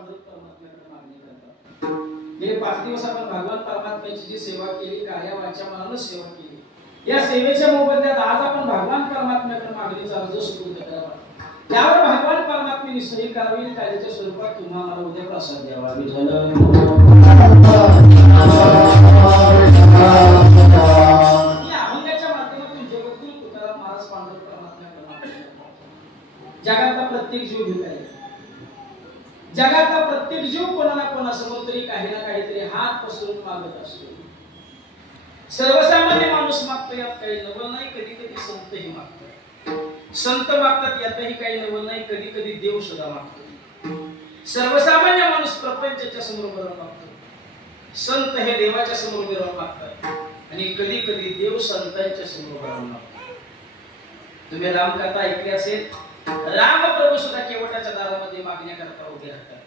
पांडुरंग परमात्म्याकडे मागणी करतात. गेले 5 दिवस आपण भगवान परमात्म्याची जी सेवा केली, कार्या वाचा मनानं सेवा केली, या सेवेच्या मोबदल्यात आज आपण भगवान परमात्म्याकडे मागणीचा अर्ज सुपूर्द करावा. त्यावर भगवान परमात्म्याने सही करावी, त्याच्या स्वरूपात तुम्हाला उद्या प्रसाद द्यावा. विठ्ठल या अभंगाच्या माध्यमातून जगद्गुरु तुकाराम महाराज पांडुरंग परमात्म्याकडे मागणी करतात. जगातला प्रत्येक जीव भिकारी आहे. जगातला प्रत्येक जीव कोणाला कोणासमोर तरी काही ना काहीतरी हात पसरून मागत असतो. सर्वसामान्य माणूस मागतो, यात काही नवल नाही. कधी कधी संतही मागतात. संत मागतात, यातही काही नवल नाही. कधी कधी देव सुद्धा मागतो. सर्वसामान्य माणूस प्रपंचाच्या समोर बरं मागतो. संत हे देवाच्या समोर बरं मागतात आणि कधी कधी देव संतांच्या समोर बरं मागतो. तुम्ही रामकथा ऐकली असेल. राम प्रभू सुद्धा केवटाच्या दारामध्ये मागण्या करता उभे राहतात.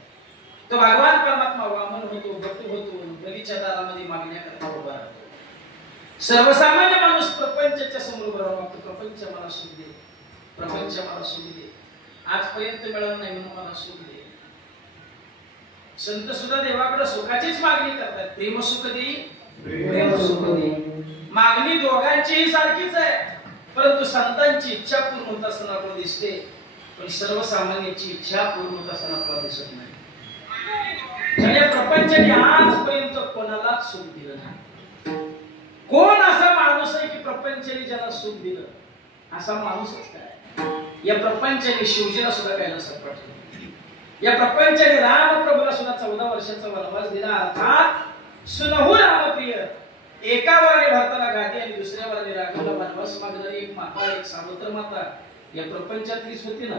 तो भगवान परमात्मा वामन होतो, बटू होतो, बलीच्या दारामध्ये मागण्या करता उभा राहतो. सर्वसामान्य माणूस प्रपंचाच्या समोर बरं मागतो. प्रपंच मला सुख दे, प्रपंच मला सुख दे, आजपर्यंत मिळालं नाही म्हणून मला सुख दे. संत सुद्धा देवाकडे सुखाचीच मागणी करतात. प्रेम सुख दे, प्रेम सुख दे. मागणी दोघांचीही सारखीच आहे, परंतु संतांची इच्छा पूर्ण होत असताना आपल्याला दिसते, पण सर्वसामान्यांची इच्छा पूर्ण होत असताना आपल्याला दिसत नाही. या प्रपंचाने आजपर्यंत कोणालाच सुख दिलं नाही. कोण असा माणूस आहे की प्रपंचाने ज्याला सुख दिलं? असा माणूसच काय? या प्रपंचाने शिवजीला सुद्धा कैलास पाठवलं. या प्रपंचाने रामप्रभूला सुद्धा 14 वर्षाचा वनवास दिला. अर्थात सुनहू रामप्रिय, एका वारी भरताना गादी आणि दुसऱ्या वारी राघवला वनवास मागणारी एक माता, एक सावत्र माता या प्रपंचातलीच होती ना.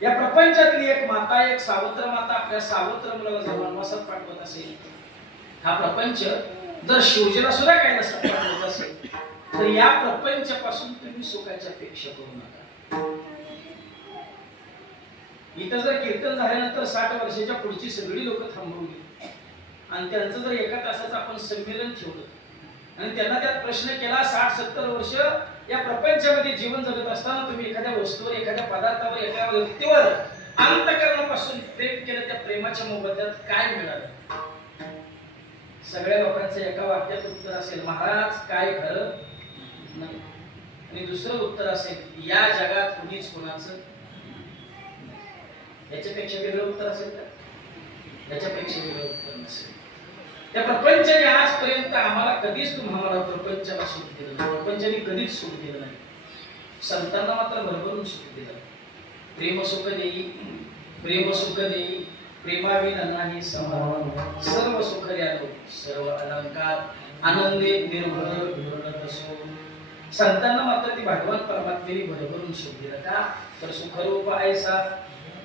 या प्रपंचातली एक माता, एक सावत्र माता आपल्या सावत्र मुलाला जर वनवासात पाठवत असेल, हा प्रपंच जर शिवजीला सुद्धा कैलासात पाठवत असेल, तर या प्रपंचापासून तुम्ही सुखाची अपेक्षा करू नका. इथं जर कीर्तन झाल्यानंतर 60 वर्षाच्या पुढची सगळी लोक थांबवली आणि त्यांचं जर एका तासाचं आपण संमेलन ठेवलं आणि त्यांना त्यात प्रश्न केला, 60-70 वर्ष या प्रपंचामध्ये जीवन जगत असताना तुम्ही एखाद्या वस्तूवर, एखाद्या पदार्थावर, एखाद्या व्यक्तीवर अंतःकरणापासून प्रेम केलं, त्या प्रेमाच्या मोबदल्यात काय मिळालं? सगळ्या लोकांचं एका वाक्यात उत्तर असेल, महाराज काय खरं नाही. आणि दुसरं उत्तर असेल, या जगात कुणीच कोणाचं. याच्यापेक्षा वेगळं उत्तर असेल का? याच्यापेक्षा वेगळं उत्तर नसेल. त्या प्रपंचाने आजपर्यंत आम्हाला कधीच तुम्हाला प्रपंचाला सुख दिलं नाही. प्रपंचाने कधीच सुख दिलं नाही. संतांना मात्र भरभरून सुख दिलं. प्रेम सुख देई, प्रेम सुख देई, प्रेमाविना नाही समाधान. सर्व सुख द्यालो, सर्व अलंकार आनंदे निर्भर असो. संतांना मात्र ती भगवान परमात्म्याने भरभरून सुख दिलं. का तर सुखरूप ऐसा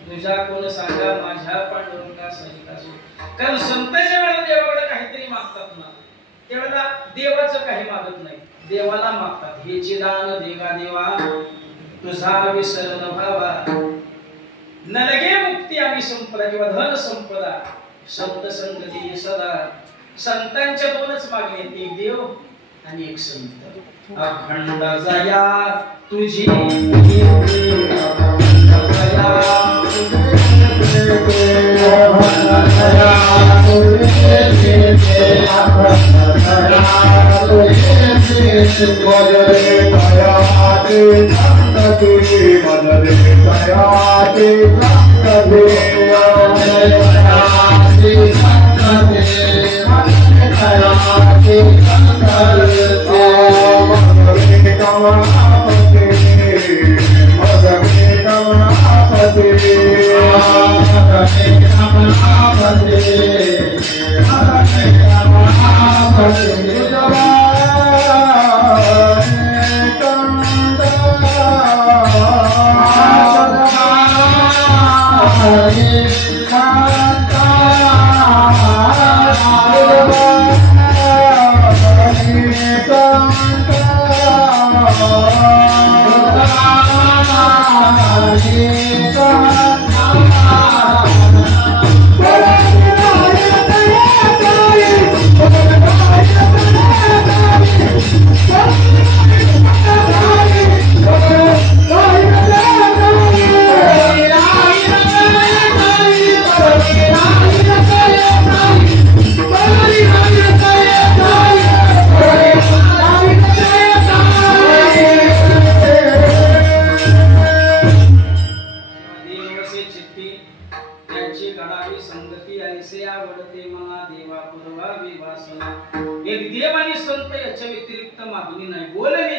तुझा कोण सांगा, माझ्या पांडुरंगा सहिता सो. कारण संतांच्या वेळेला देवाकडे काहीतरी मागतात ना, त्यावेळेला देवाचं काही मागत नाही, देवाला मागतात. हे चिदान देवा देवा तुझा विसर न भावा, न लगे मुक्ती आणि संपदा किंवा धन संपदा, संत संगती सदा. संतांच्या 2च मागण्या, एक देव आणि एक संत. अखंड जया तुझी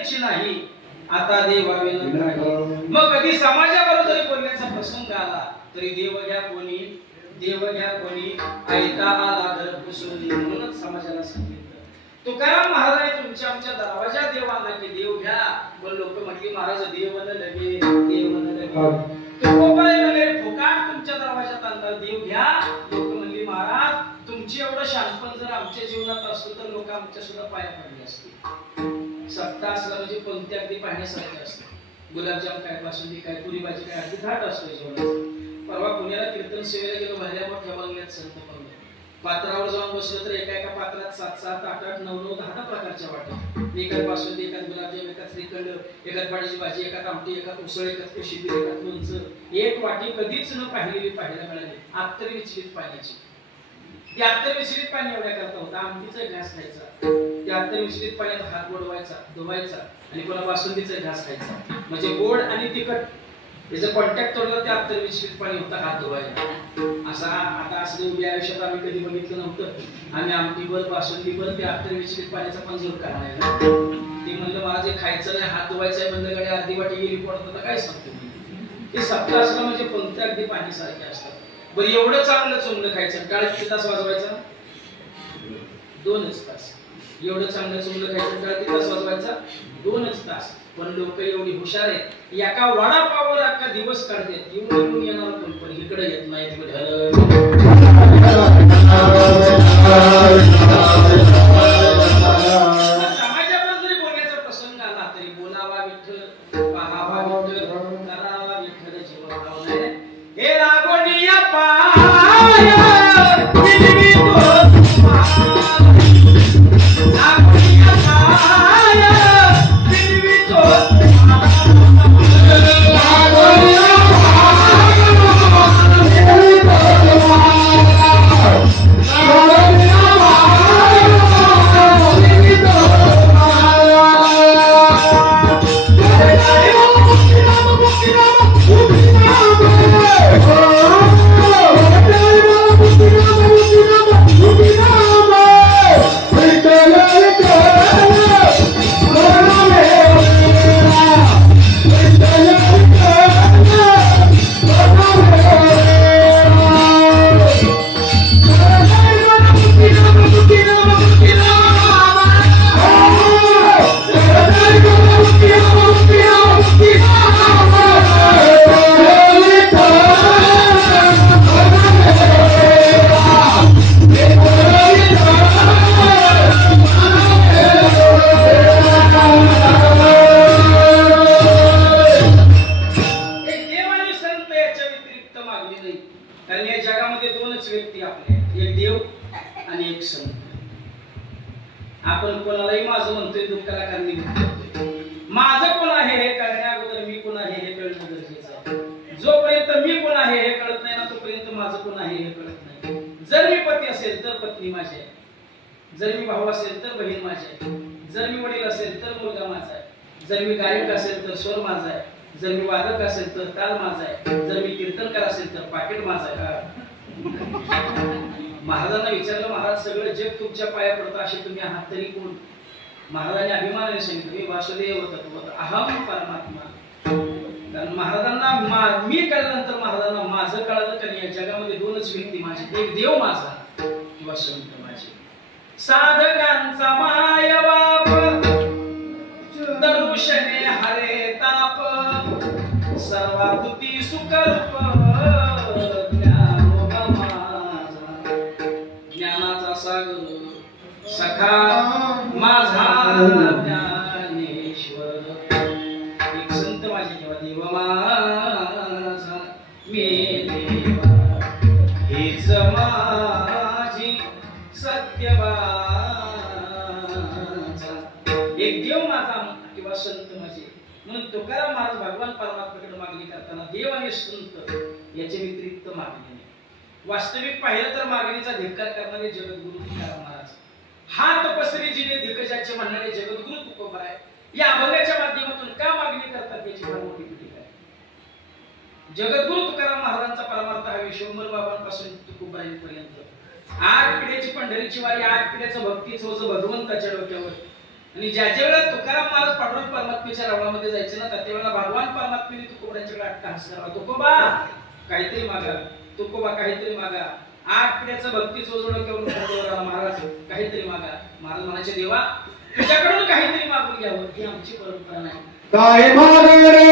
इच्छी नाही आता देवावे न काही. मग कधी समाजाबरोबर जरी बोलण्याचा प्रसंग आला तरी देव घ्या कोणी ऐता आला घर पुसून, म्हणूनच समाजाला सांगितलं. तुकाराम महाराज तुमच्या आमच्या दरवाजा देवांना की देव घ्या, पण लोक म्हटली महाराज देव न लगे तुकोबाई म्हणले फुकाट तुमच्या दरवाजात आणला देव घ्या. लोक म्हणली महाराज तुमची एवढं शांतपण जर आमच्या जीवनात असतो तर लोक आमच्या सुद्धा पाया पडले असते. सत्ता असला म्हणजे कोणती अगदी पाहण्यासारखे असते. गुलाबजाम काय, बासुंदी काय, पुरी भाजी काय, अगदी थाट असतो जेवणाचा. परवा पुण्याला कीर्तन सेवेला गेलो, भाज्या मोठ्या बंगल्यात संत पावले. पात्रावर जाऊन बसलो तर एका पात्रात 7, 8, 9, 10 प्रकारच्या वाट्या, एकात बासुंदी, एकात गुलाबजाम, एकात श्रीखंड, एकात पाडीची भाजी, एकात आमटी, एकात उसळ, एकात कोशिंबीर, एकात लोणचं. एक वाटी कधीच न पाहिलेली पाहायला मिळाली, आत्तर विचलित पाण्याची. ती आत्तर विचलित पाणी एवढ्या करता होता. आमटीचा घास खायचा, त्या आत्तर विचलित पाण्यात हात बुडवायचा, धुवायचा आणि कोणा बासुंदीचा घास खायचा. म्हणजे गोड आणि तिखट याचं कॉन्टॅक्ट तोडलं ते आत्तर विचलित पाणी होतं हात धुवायला. असा आता असं उभ्या आयुष्यात आम्ही कधी बघितलं नव्हतं. आम्ही आमटीवर बासुंदीवर ते आत्तर विचलित पाण्याचा पण जोर काढायला. ते म्हणलं मला जे खायचं नाही, हात धुवायचं आहे म्हणलं, गाडी अर्धी वाटी गेली पडत होता, काय सांगतो ते सप्ताह असलं म्हणजे कोणत्या अगदी पाणीसारखे असतात. बरं एवढं चांगलं चुंगलं खायचं, टाळ किती तास वाजवायचा? 2च तास. एवढं चांगलं चुंगलं खायचं, टाळ किती तास वाजवायचा? 2च तास. पण लोक एवढी हुशार आहेत, एका वडापावर अख्खा दिवस काढतात. येऊन येणार पण इकडे येत नाही, समाजाबरोबर जरी बोलण्याचा प्रसंग आला तरी बोलावा विठ्ठल, पाहावा विठ्ठल, करावा विठ्ठल, जीवावा नाही. हे लागोनिया पाय दिली तो लागोनिया पाय दिली तो आपण कोणालाही माझं म्हणतोय दुःखाला कारणीभूत करतोय. माझं कोण आहे हे कळण्या अगोदर मी कोण आहे हे कळणं गरजेचं आहे. जोपर्यंत मी कोण आहे हे कळत नाही ना तोपर्यंत माझं कोण आहे हे कळत नाही. जर मी पती असेल तर पत्नी माझी आहे, जर मी भाऊ असेल तर बहीण माझी आहे, जर मी वडील असेल तर मुलगा माझा आहे, जर मी गायक असेल तर स्वर माझा आहे, जर मी वादक असेल तर ताल माझा आहे, जर मी कीर्तनकार असेल तर पाकिट माझा आहे. महाराजांना विचारलं, महाराज सगळं जग तुमच्या पाया पडतं असे तुम्ही आहात तरी कोण? महाराजांनी अभिमानाने सांगितलं, मी वासुदेव तत्व अहम परमात्मा. कारण महाराजांना मी कळल्यानंतर महाराजांना माझं कळलं कारण या जगामध्ये 2च व्यक्ती माझे, एक देव माझा किंवा संत माझे. साधकांचा माय बाप दरुषणे हरे ताप सर्वाभूती सुखरूप ज्ञानाचा सागर सखा माझा ज्ञानेश्वर. एक संत माझे देवा देव माझा मी देवा हेच माझी सत्यवाचा. एक देव माझा किंवा संत माझे. म्हणून तुकाराम महाराज भगवान परमात्म्याकडे मागणी करताना देव आणि संत याच्या व्यतिरिक्त मागणी नाही. वास्तविक पाहिलं तर मागणीचा धिक्कार करणारे जगद्गुरु तुकाराम महाराज, हा तपस्वी जिने दिग्गजाचे म्हणणारे जगद्गुरु तुकोबा आहे. या अभंगाच्या माध्यमातून का मागणी करतात याची फार मोठी भूमिका आहे. जगद्गुरु तुकाराम महाराजांचा परमार्थ हा विश्वंभर बाबांपासून तुकोबाईंपर्यंत 8 पिढ्याची पंढरीची वारी, 8 पिढ्याचं भक्तीचं ओझं भगवंताच्या डोक्यावर. आणि ज्या वेळेला तुकाराम महाराज पांडुरंग परमात्म्याच्या रावणामध्ये जायचे ना त्यावेळेला भगवान परमात्म्याने तुकोबांच्याकडे अट्टहास करावा, तुकोबा काहीतरी मागा, तुकोबा काहीतरी मागा. 8 पिढ्याचं भक्ती चोजोड करून महाराज काहीतरी मागा. महाराज म्हणायचे देवा तुझ्याकडून काहीतरी मागून घ्यावं, ही आमची परंपरा नाही. काय मागे रे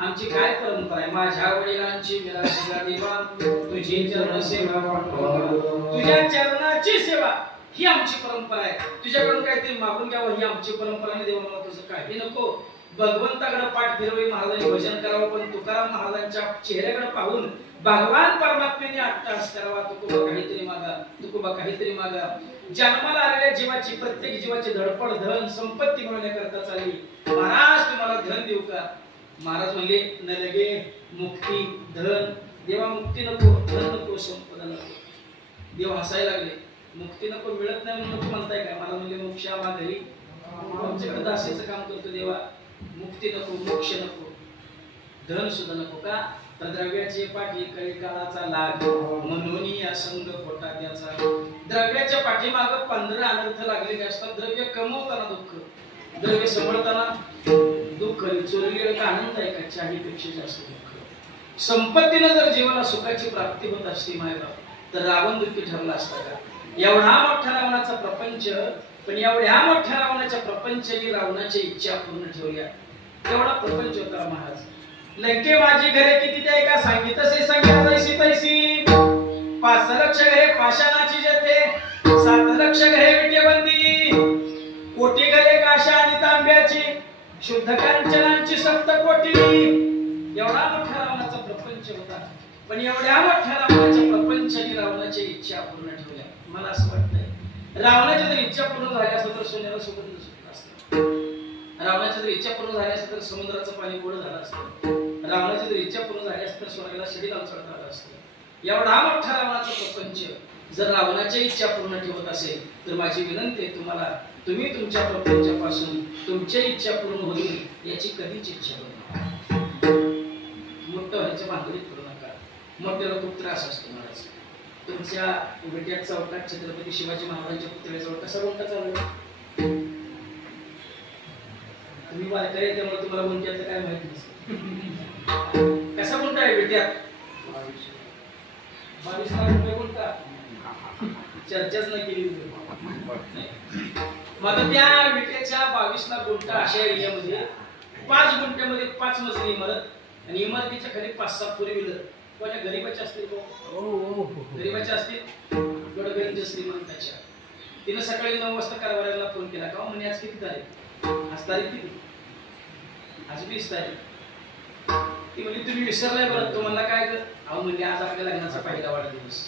आमची काय परंपरा आहे. माझ्या वडिलांची विलासिता देवा तुझी चरण सेवा, तुझ्या चरणाची सेवा ही आमची परंपरा आहे. तुझ्याकडून काहीतरी मागून घ्यावं ही आमची परंपरा नाही. देवा मला तुझं काही नको. भगवंताकडे पाठ फिरवे, महाराजांनी भजन करावं, पण तुकाराम महाराजांच्या चेहऱ्याकडे पाहून भगवान परमात्म्याने अट्टहास करावा. तुकोबा काहीतरी मागा, तुकोबा काहीतरी मागा. जन्माला आलेल्या जीवाची, प्रत्येक जीवाची धडपड धन संपत्ती मिळवण्याकरता चालली. महाराज तुम्हाला धन देऊ का? महाराज म्हणले न लगे मुक्ती धन. देवा मुक्ती नको, धन नको, संपदा नको. देव हसायला लागले. मुक्ती नको, मिळत नाही म्हणून नको म्हणताय का? मला म्हणले मोक्षा माघारी आमच्याकडे दासीचं काम करतो. देवा मुक्ती नको, मोक्ष नको, धन सुद्धा नको का? तर द्रव्याचे पाठी काही काळाचा लाग म्हणून या संग खोटा त्याचा. द्रव्याच्या पाठीमाग 15 अनर्थ लागलेले असतात. द्रव्य कमवताना दुःख, द्रव्य सांभाळताना दुःख. चोरलेलं का आनंद आहे का? चाहीपेक्षा जास्त दुःख. संपत्तीने जर जीवाला सुखाची प्राप्ती होत असते मायबाप तर रावण दुःखी ठरला असता का? एवढा मोठा रावणाचा प्रपंच, पण एवढ्या मोठ्या रावणाच्या प्रपंचाने रावणाची इच्छा पूर्ण ठेवल्या. एवढा प्रपंच होता महाराज. लंके माझी घरे किती ते का सांगितसे संख्या जैसी तैसी. 5 लक्ष घरे पाषाणाची जेथे, 7 लक्ष घरे विटेबंदी. कोटी घरे काशा आणि तांब्याची, शुद्ध कांचनांची 7 कोटी. एवढा मोठा रावणाचा प्रपंच होता, पण एवढ्या मोठ्या रावणाच्या प्रपंचाने रावणाची इच्छा पूर्ण ठेवल्या. मला असं वाटतंय रावणाची जर इच्छा पूर्ण झाली असतं तर सोन्याला सुगंध सुटला असता. रावणाची जर इच्छा पूर्ण झाली असतं तर समुद्राचं पाणी गोड झालं असतं. रावणाची जर इच्छा पूर्ण झाली असतं तर स्वर्गाला शिडी लावून चढता आलं असतं. एवढा मोठा रावणाचा प्रपंच जर रावणाची इच्छा पूर्ण ठेवत असेल तर माझी विनंती आहे तुम्हाला, तुम्ही तुमच्या प्रपंचापासून तुमची इच्छा पूर्ण होईल याची कधीच इच्छा करू नका. मोठं व्हायच्या भानगडीत करू नका. मोठ्याला खूप त्रास असतो महाराज. तुमच्या विट्यात चौकात छत्रपती शिवाजी महाराजांच्या पुतळ्याजवळ कसा गुंटा चालू आहे? तुम्ही वारकरी आहे त्यामुळे तुम्हाला गुंट्याचं काय माहिती नसेल. कसा गुंटा आहे विट्यात? 22 लाख रुपये गुंटा. चर्चाच नाही केली. मग त्या विट्याच्या 22 लाख गुंटा अशा एरियामध्ये 5 गुंठ्यामध्ये 5 मजली इमारत आणि इमारतीच्या खाली 5-6 फोर व्हीलर. कोणत्या गरीबाच्या असतील? गरीबाच्या असतील. गडगंज श्रीमंताच्या. तिने सकाळी 9 वाजता कारभाराला फोन केला का म्हणे आज किती तारीख? आज तारीख किती? आज 20 तारीख. ती म्हणजे तुम्ही विसरलाय बरं. तो म्हणला काय? अहो म्हणजे आज आपल्या लग्नाचा पहिला वाढदिवस.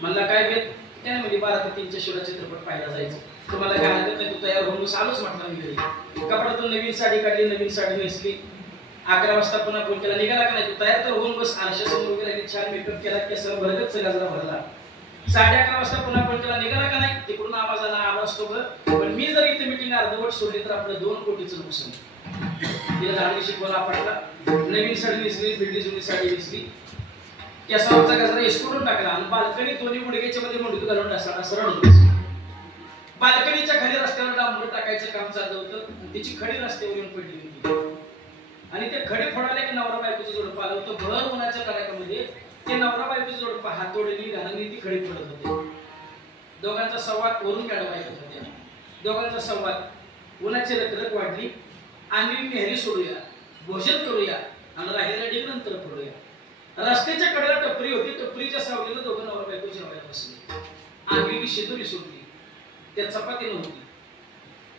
म्हणला काय भेट? त्याने म्हणजे 12 ते 3च्या शिवरा चित्रपट पाहायला जायचं. तुम्हाला काय हरकत नाही, तू तयार होऊन आलोच म्हटलं मी घरी. कपड्यातून नवीन साडी काढली, नवीन साडी नेसली. 11 वाजता पुन्हा फोन केला, निघाला का नाही? तू तयार तर होऊन बस. आरशासमोर उभी राहिली, छान मेकअप केला, केसर भरगत गजरा भरला. 11:30 वाजता पुन्हा फोन केला, निघाला का नाही? तिकडून आवाज आला, आवाज तो ग. पण मी जर इथे मीटिंग अर्धवट सोडली तर आपलं 2 कोटीचं नुकसान. तिला झाडी शिकवला, आपटला, नवीन साडी नेसली, भिडली जुनी साडी नेसली, केसावरचा गजरा इसकडून टाकला आणि बाल्कनी दोन्ही गुडघ्याच्या मध्ये मुंडकी घालून टाकला. सरळ होती. बाल्कनीच्या खाली रस्त्यावर डांबर टाकायचं काम चाललं होतं. तिची खडी रस्त्यावर येऊन पडली होती आणि ते खडे फोडायला की नवरा बायकोचं जोडपं आलं होतं. भर उन्हाच्या कार्यक्रमामध्ये ते नवरा बायकोचं जोडपं हातोडीने घालून ती खडी फोडत होते. दोघांचा संवाद वरून मॅडम ऐकत होत्या. दोघांचा संवाद. उन्हाची रखरख वाढली आणि मेहरी सोडूया, भोजन करूया आणि राहिलेला डीग नंतर फोडूया. रस्त्याच्या कडेला टपरी होती, टपरीच्या सावलीला दोघं नवरा बायको जेवायला बसले. आंबीली शिदोरी सुटली, त्यात चपाती नव्हती,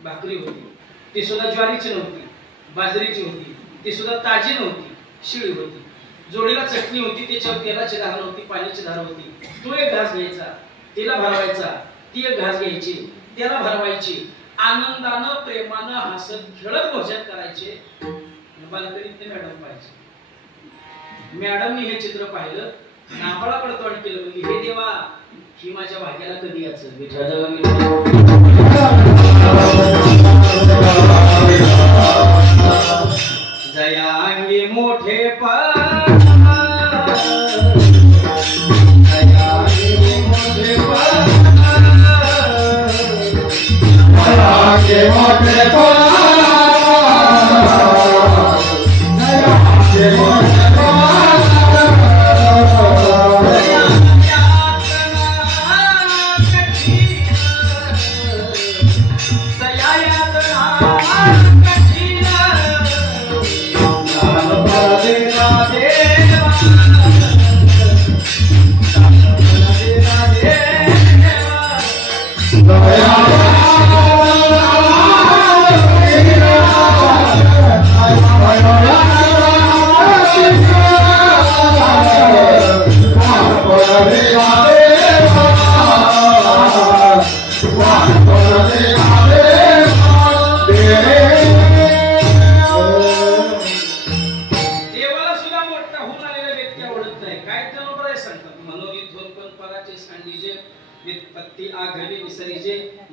भाकरी होती, ती सुद्धा ज्वारीची नव्हती, बाजरीची होती, ती सुद्धा ताजी नव्हती, शिळी होती. जोडीला चटणी होती, त्याच्यावर तेलाची धार नव्हती, पाण्याची धार होती. तो एक घास घ्यायचा, तिला भरवायचा, ती एक घास घ्यायची, त्याला भरवायची. आनंदानं प्रेमानं हसत खेळत भोजन करायचे. बालकनीतले मॅडम पाहिजे. मॅडमनी हे चित्र पाहिलं, नाफळाकडे तोंड केलं, म्हणजे हे देवा, ही माझ्या भाग्याला कधी याचं जयांगी मोठे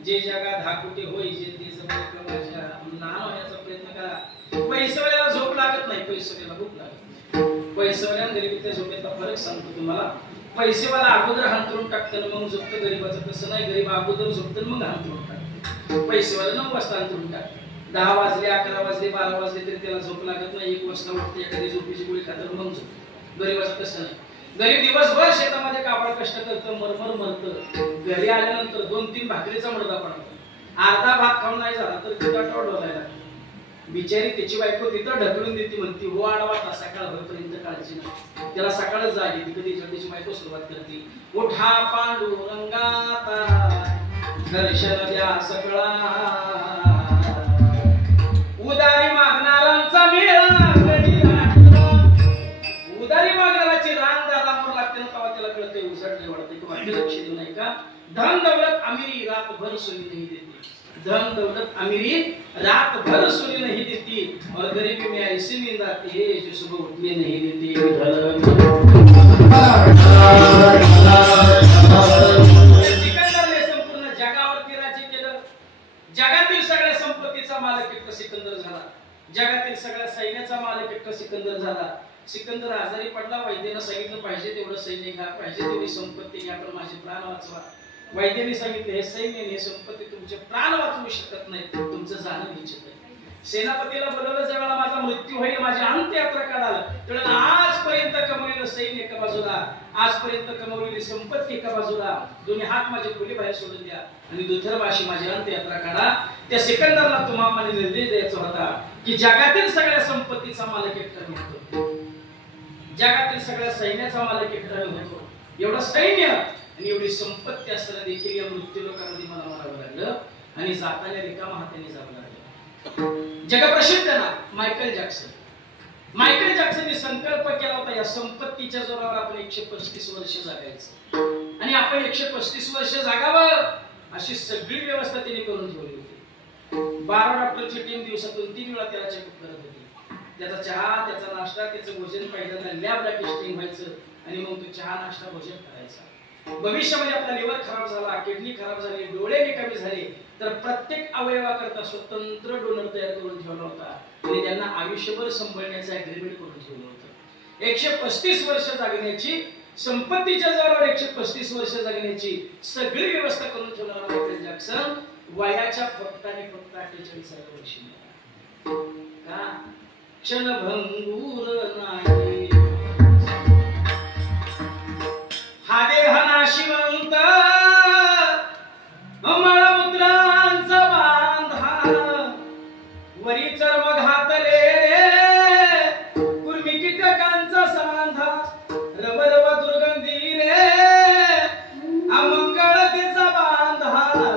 जे जगा धाकुटे होई जे ते सगळं माझ्या लहान होण्याचा प्रयत्न करा. पैसेवाल्याला झोप लागत नाही, पैसेवाल्याला भूक लागत नाही. पैसेवाल्या आणि गरिबीच्या झोपेतला फरक सांगतो तुम्हाला. पैसेवाला अगोदर हांतरून टाकतं मग झोपतं, गरीबाचं तसं नाही. गरीब अगोदर झोपतं मग हांतरून टाकतं. पैसेवाला 9 वाजता हांतरून टाकतं. 10 वाजले, 11 वाजले, 12 वाजले तरी त्याला झोप लागत नाही. 1 वाजता उठते, एखादी झोपेची गोळी खातं मग झोप. गरीबाचं तसं नाही. गरीब दिवसभर शेतामध्ये काबाड कष्ट करतं, मरमर मरतं. घरी आल्यानंतर 2-3 भाकरीचा मडदा पडतो. अर्धा भात खाऊन नाही झाला तर तिथं डोलायला. बिचारी त्याची बायको तिथं ढकलून देते, म्हणती हो आडवा सकाळभरपर्यंत काळजी नाही. त्याला सकाळच जाग येते, कधी त्याची बायको सुरुवात करते. उठा पांडुरंगाता दर्शन द्या सकळा, उदारी मागणारांचा मेळा. उदारी मागणाराची रान दादा मोर लागते ना, तेव्हा त्याला कळते उसडले वाढते किंवा लक्ष देऊ नाही का. धन दौलत अमीरी रातभर सोनी नहीं देती, धन दौलत अमीरी रातभर सोनी नहीं देती, और गरीबी में ऐसी नींद आती है जो सुबह उठने नहीं देती. सिकंदरने संपूर्ण जगावरती राज्य केलं. जगातील सगळ्या संपत्तीचा मालक एकटा सिकंदर झाला. जगातील सगळ्या सैन्याचा मालक एकटा सिकंदर झाला. सिकंदर आजारी पडला, वैद्यानं सांगितलं पाहिजे तेवढं सैन्य घ्या, पाहिजे तेवढी संपत्ती घ्या, पण माझे प्राण वाचवा. वैद्याने सांगितलं हे सैन्य हे संपत्ती तुमचे प्राण वाचवू शकत नाही, तुमचं जाणं निश्चित आहे. सेनापतीला बोलवलं, ज्यावेळेला माझा मृत्यू होईल, माझी अंत्ययात्रा काढाल, त्यावेळेला आजपर्यंत कमवलेलं सैन्य एका बाजूला, आजपर्यंत कमवलेली संपत्ती एका बाजूला, दोन्ही हात माझे खोली बाहेर सोडून द्या आणि दुथरवाशी माझी अंत्ययात्रा काढा. त्या सिकंदरला तुम्हाला निर्देश द्यायचा होता की जगातील सगळ्या संपत्तीचा मालक एकटा होतो, जगातील सगळ्या सैन्याचा मालक एकटा होतो. एवढं सैन्य आणि एवढी संपत्ती असताना देखील या मृत्यू लोकांमध्ये मला मारावं लागलं आणि जाताना रिकामा हाताने जावं लागलं. जगप्रसिद्ध ना मायकेल जॅक्सन. मायकेल जॅक्सनने संकल्प केला होता या संपत्तीच्या जोरावर आपण 135 वर्ष जगायचं आणि आपण 135 वर्ष जगावं अशी सगळी व्यवस्था त्यांनी करून ठेवली होती. 12 डॉक्टरची टीम दिवसातून 3 वेळा त्याला चेकअप करत होती. त्याचा चहा, त्याचा नाश्ता, त्याचं भोजन पहिल्यांदा लॅबला टेस्टिंग व्हायचं आणि मग तो चहा नाश्ता भोजन करायचा. भविष्यामध्ये आपला लिव्हर खराब झाला, किडनी खराब झाली, डोळे निकामी झाले तर प्रत्येक अवयवाकरता स्वतंत्र डोनर तयार करून ठेवला होता आणि त्यांना आयुष्यभर सांभाळण्याचं अग्रीमेंट करून ठेवलं होतं. 135 वर्ष जगण्याची, संपत्तीच्या जोरावर 135 वर्ष जगण्याची सगळी व्यवस्था करून ठेवणारा मायकेल जॅक्सन वयाच्या फक्त आणि फक्त 48 वर्षी का क्षणभंगूर नाही. हा देह नाशिवंत मळमूत्रांचा बांधा, वरी चर्म घातले रे कुर्मी कीटकांचा सांधा,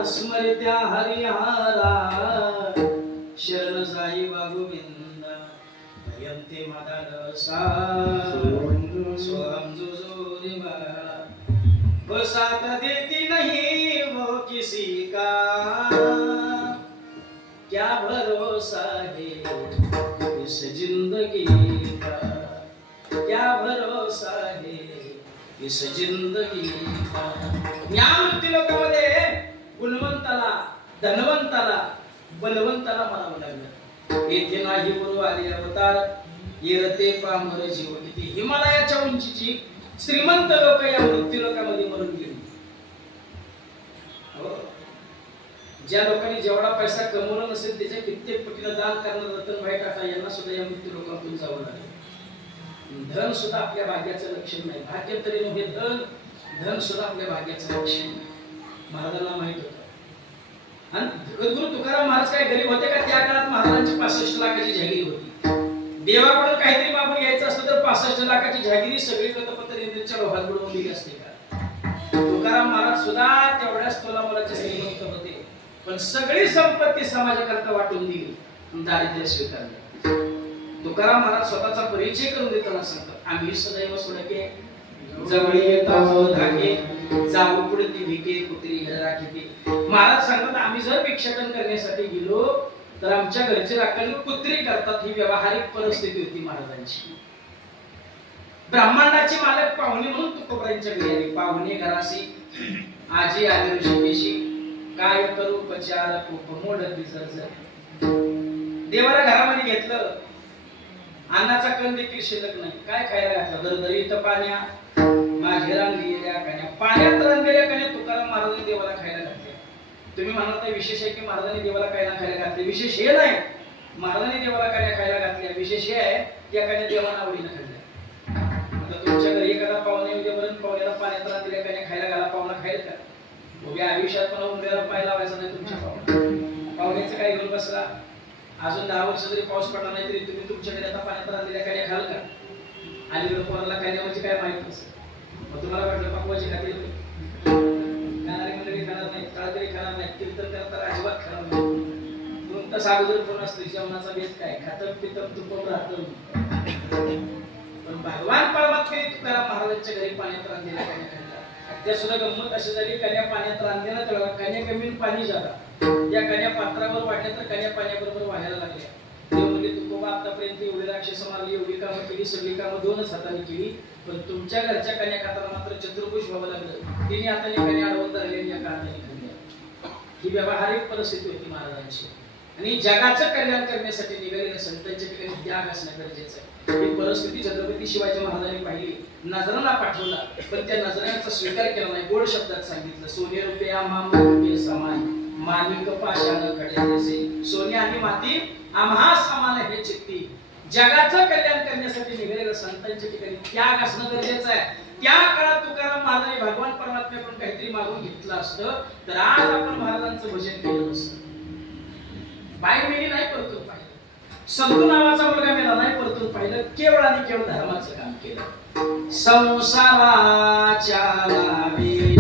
स्मरत्या हरिहारा शरण साई गोविंदा भयंते मदालसा स्वम जो रे बाळा बसात देती नहीं वो किसी का क्या भरोसा है इस जिंदगी का क्या भरोसा है इस जिंदगी का। ज्ञानवृत्ती लोकांमध्ये गुणवंताला धनवंताला बलवंताला म्हणावं लागलं येथे नाही गुरु आले अवतार येरते पामर जीव किती हिमालयाच्या उंचीची श्रीमंत लोक या मृत्यू लोकांमध्ये मरून गेली। ज्या लोकांनी जेवढा पैसा कमवला नसेल त्याच्या कित्येक पटीने दान करणारा रतनभाई टाटा यांना सुद्धा या मृत्यू लोकांतून जावं लागलं। धन सुद्धा आपल्या भाग्याचं लक्षण नाही, भाग्य तरी नव्हे धन सुद्धा आपल्या भाग्याचं लक्षण नाही, महाराजांना माहित होतं। आणि जगद्गुरु तुकाराम महाराज काय गरीब होते का? त्या काळात महाराजांची 65 लाखाची जागिरी होती। देवाकडून काहीतरी मागून घ्यायचं असतं तर 65 लाखाची जागिरी सगळी दत्तपत्र इंद्राच्या लोहात बुडवून दिली असते का? तुकाराम महाराज सुद्धा तेवढ्याच तोलामोलाचे श्रीमंत होते, पण सगळी संपत्ती समाजाकरता वाटून दिली, दारिद्र्य स्वीकारले। तुकाराम महाराज स्वतःचा परिचय करून देताना सांगतात आम्ही सदैव सोडके जवळी येतो धागे जाऊ पुढती भिके कुत्री घर राखीते। महाराज सांगतात आम्ही जर भिक्षाटन करण्यासाठी गेलो तर आमच्या घरचे राखण कुत्री करतात, ही व्यावहारिक परिस्थिती होती महाराजांची। ब्राह्मणाची मालक पाहुणे म्हणून तुकोबरांच्या घरी आली, पाहुणे घराशी आजी आली ऋषिकेशी काय करू उपचार मोड विसर्जन। देवाला घरामध्ये घेतलं, अन्नाचा कण देखील शिल्लक नाही, काय खायला घातलं? दरदरीत पाण्या माझे रांगलेल्या कण्या, पाण्यात रांगलेल्या कण्या तुकाराम महाराजांनी देवाला खायला घातल्या। तुम्ही म्हणता विशेष आहे की महाराजांनी देवाला खायला घातले, विशेष हे नाही महाराजांनी देवाला कण्या खायला घातल्या, विशेष हे आहे त्या कण्या देवाला आवडीने खाल्ल्या। आता तुमच्या घरी एखादा पाहुणे उद्यापर्यंत पाहुण्याला पाण्यात रांगलेल्या कण्या खायला घाला, पाहुणा खाईल का? उभ्या आयुष्यात पण उंबऱ्याला पाय लावायचा नाही तुमच्या पाहुण्याचं काय घेऊन बसला? अजून 10 वर्ष जरी पाऊस पडला नाही तरी तुम्ही तुमच्याकडे आता पाण्यात रांगलेल्या कण्या खाल का? अलीकडे कोणाला कण्या म्हणजे काय माहित नसेल, मग तुम्हाला वाटलं पकवायची खाते खाणारी मंडळी खाणार नाही, काळकरी खाणार नाही, कीर्तन करता अजिबात खाणार नाही। दोन तास अगोदर फोन असतो जेवणाचा बेस काय खातम पितम तुपम राहतं, पण भगवान परमात्मे तुकाराम महाराजांच्या घरी पाण्यात रांगलेल्या कण्या खाल्ल्या। त्या सुद्धा गंमत अशी झाली कन्या पाण्यात रांधलेला तळवा कन्या कमी पाणी जाता, त्या कन्या पात्रावर वाढल्या तर कन्या पाण्याबरोबर वाहायला लागल्या। देव म्हणजे तुकोबा आतापर्यंत एवढे राक्षस मारली, एवढी कामं केली, सगळी कामं 2च हाताने केली, पण तुमच्या घरच्या कन्या खाताना मात्र चतुर्भुज व्हावं लागलं। तिने हाताने कन्या अडवून धरलेली या काळाने खाल्ल्या। ही व्यावहारिक परिस्थिती होती महाराजांची। आणि जगाचं कल्याण करण्यासाठी निघालेल्या संतांच्या ठिकाणी त्याग असणं गरजेचं आहे। ही परिस्थिती छत्रपती शिवाजी महाराजांनी पाहिली, नजराला पाठवला, पण त्या नजरांचा स्वीकार केला नाही। गोड शब्दात सांगितलं सोने रुपये आम्हा रुपये समान माणिक पाषाण खडे जसे, सोने आणि माती आम्हा समान हे चित्ती। जगाचं कल्याण करण्यासाठी निघालेल्या संतांच्या ठिकाणी त्याग असणं गरजेचं आहे। त्या काळात तुकाराम महाराजांनी भगवान परमात्म्याकडून काहीतरी मागून घेतलं असतं तर आज आपण महाराजांचं भजन केलं नसतं। बाई मेली नाही परतून पाहिलं, संतू नावाचा मुलगा मेला नाही परतून पाहिलं, केवळ आणि केवळ धर्माचं काम केलं। संसाराच्या लाभी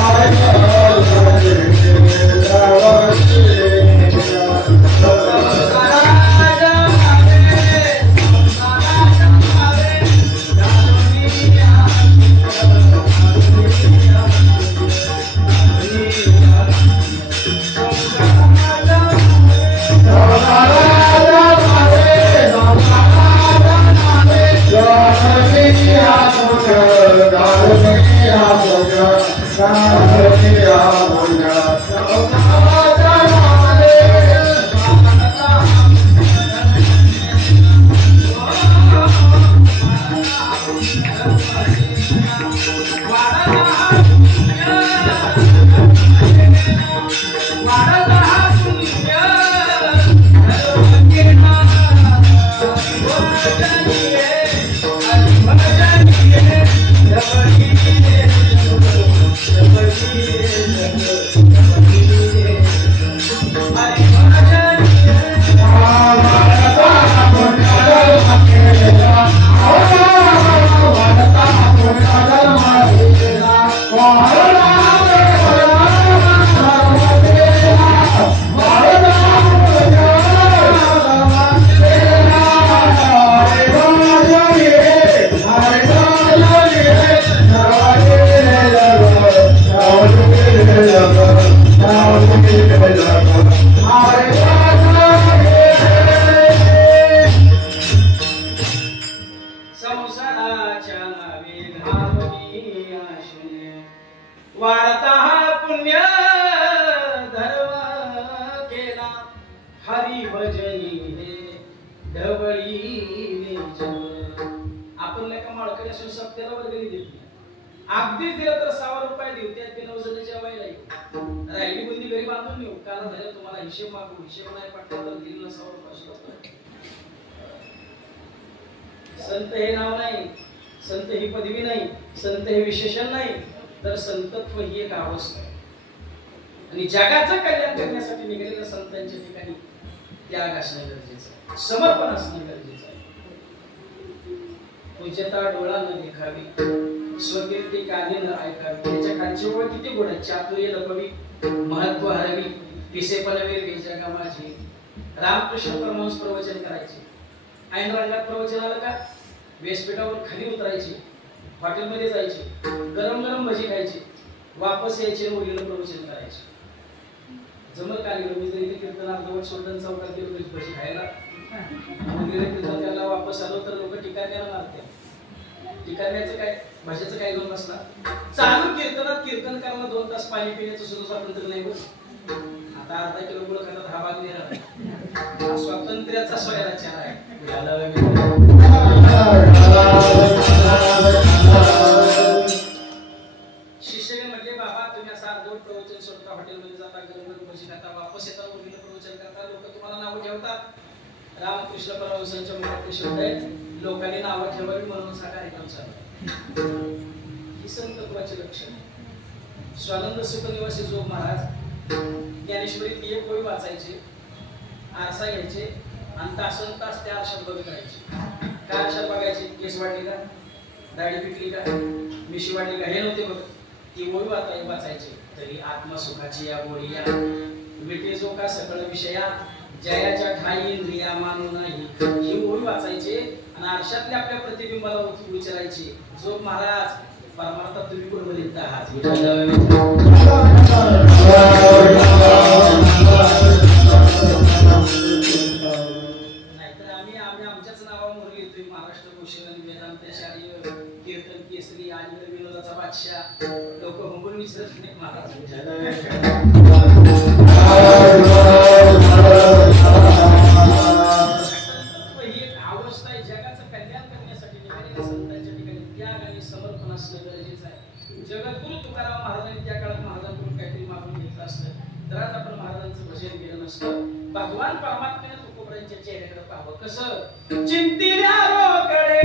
Hare वाढता हा पुण्य धर्म केला हरी भजनी हे ढवळीने जग. आपण नाही का माळकरी असून सत्याला वर्गणी देत नाही. अगदी दिलं तर 100 रुपये देऊ त्यात ते 9 जण जेवायला येईल. राहिली बुंदी घरी बांधून नेऊ कारण झालं तुम्हाला हिशेब मागू हिशेब नाही पटला तर दिल ना 100 रुपये सुद्धा. संत हे नाव नाही, संत ही पदवी नाही, संत हे विशेषण नाही, तर संतत्व ही एक अवस्था आहे. आणि जगाचं कल्याण करण्यासाठी निघालेल्या संतांच्या ठिकाणी त्याग असणं गरजेचं आहे, समर्पण असणं गरजेचं आहे. पूज्यता डोळा न देखावी, स्वकीर्ती काने न ऐकावी. त्याच्या खालची ओळ किती गोड आहे. चातुर्य लपवी, महत्व हरवी, पिसे पनवे जगा माझी. रामकृष्ण परमहंस प्रवचन करायचे. ऐन रंगात प्रवचन आलं का व्यासपीठावर खाली उतरायचे, हॉटेलमध्ये जायचे, गरम गरम भजी खायचे, वापस यायचे, मुलीला प्रवचन करायचे. जमल कार्यक्रम मी जर इथे कीर्तन अर्धवट सोडून चौकात गेलो भजी खायला, मुलीला कीर्तन करायला वापस आलो तर लोक टीका करायला मारते. टीका करण्याचं काय, भाषेचं काय घेऊन बसणार. चालू कीर्तनात कीर्तन करायला 2 तास पाणी पिण्याचं सुद्धा स्वातंत्र्य नाही होत. आता अर्धा किलो गुळ खातात हा भाग नाही. स्वातंत्र्याचा स्वयंराचार आहे. शिष्याने म्हटले बाबा तुम्ही असं अर्धवट प्रवचन सोडता, हॉटेलमध्ये जाता, गरम गरम भजी खाता, वापस येता मुलीला प्रवचन करता, लोक तुम्हाला नाव ठेवतात. रामकृष्ण परमहंसांच्या मनातले शब्द आहेत, लोकांनी नावं ठेवावी म्हणून हा कार्यक्रम चालू. ही संतत्वाचे लक्षण आहे. स्वानंद सुखनिवासी जोग महाराज ज्ञानेश्वरीत एक ओळी वाचायचे, आरसा घ्यायचे आणि तासन तास त्या आरशात बघायचे. काय आरशात बघायचे, केस वाढली का, दाढी पिकली का, मिशी वाढली का, हे नव्हते बघ. ती ओळी वाचायचे. तरी आत्मसुखाची या गोळीया विटे जो का सकळ विषया जयाच्या ठाई इंद्रिया मानू नाही. ही ओळी वाचायचे आणि आरशातल्या आपल्या प्रतिबिंबाला विचारायचे, जोग महाराज परमार्थात तुम्ही कुठे लिहिता आहात. नाहीतर आम्ही आमच्याच नावावर लिहितोय महाराष्ट्र भूषण आणि वेदांताचार्य कीर्तन केसरी आणि विनोदाचा बादशाह. लोक हुंबून विचारत नाही महाराज. ही एक अवस्था आहे. जगाचं कल्याण करण्यासाठी निघालेल्या संतांच्या ठिकाणी त्याग आणि समर्पण असणं गरजेचं आहे. जगद्गुरु तुकाराम महाराजांनी त्या काळात महाराजांकडून काहीतरी मागून घेतलं असतं तर आज आपण महाराजांचं भजन केलं नसतं. भगवान परमात्म्याने तुकोबरायांच्या चेहऱ्याकडे पाहावं. कसं चिंतिल्या रोकडे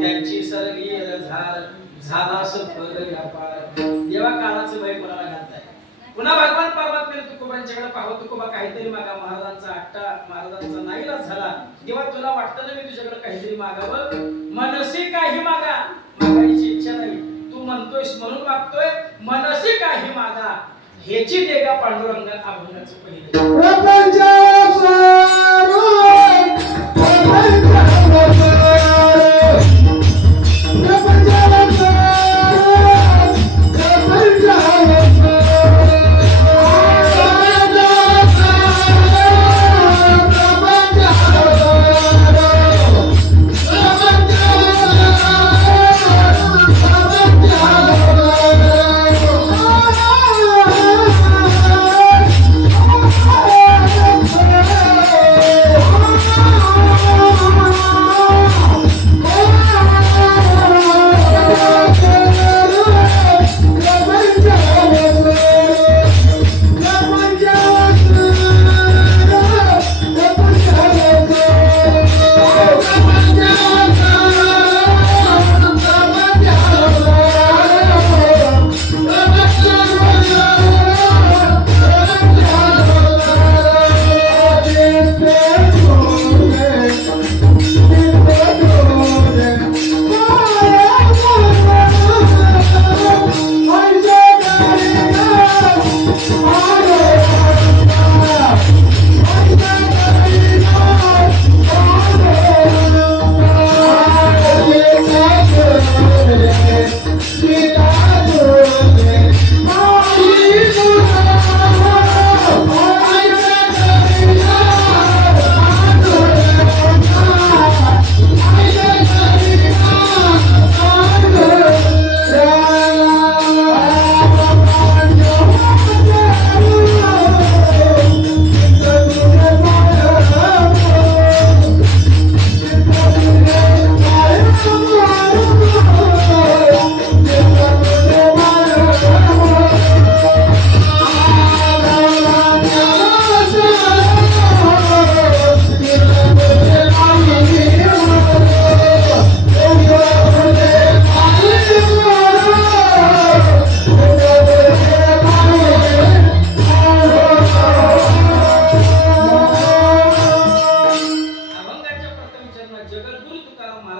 त्यांची सरगी झाला सफर व्यापार. देवा काळाचं भय कोणाला घालताय. पुन्हा भगवान परमात्म्याने तुकोबांच्याकडे पाहावं. तुकोबा काहीतरी मागा. महाराजांचा आट्टा महाराजांचा नाईलाज झाला. देवा तुला वाटतं ना मी तुझ्याकडे काहीतरी मागावं. मनसे काही मागा, मागायची इच्छा नाही. तू म्हणतोयस म्हणून मागतोय. मनसे काही मागा, ह्याची देगा पांडुरंगा अभंगाचं पहिलं.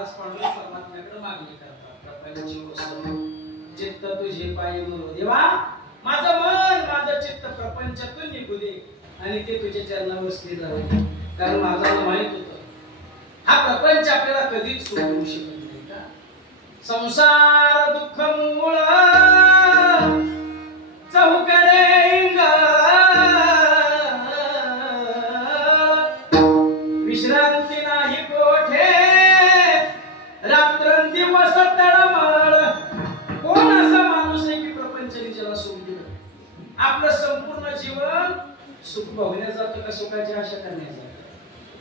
नाराज पडून परमात्म्याकडे मागणी करतात. प्रपंची वस्तू चित्त तुझे पायी मुरो देवा, माझं मन माझं चित्त प्रपंचातून निघू दे आणि ते तुझ्या चरणावर स्थिर राहू दे. कारण माझा माहित होतं हा प्रपंच आपल्याला कधीच सुख देऊ शकत नाही का. संसार दुःख मूळ चौकडे विश्रांती नाही कोठे रात्रंदिवस तळमळ. कोण असा माणूस आहे की प्रपंचाने ज्याला सुख दिलं. आपलं संपूर्ण जीवन सुख भोगण्याचं का सुखाची आशा करण्याचं.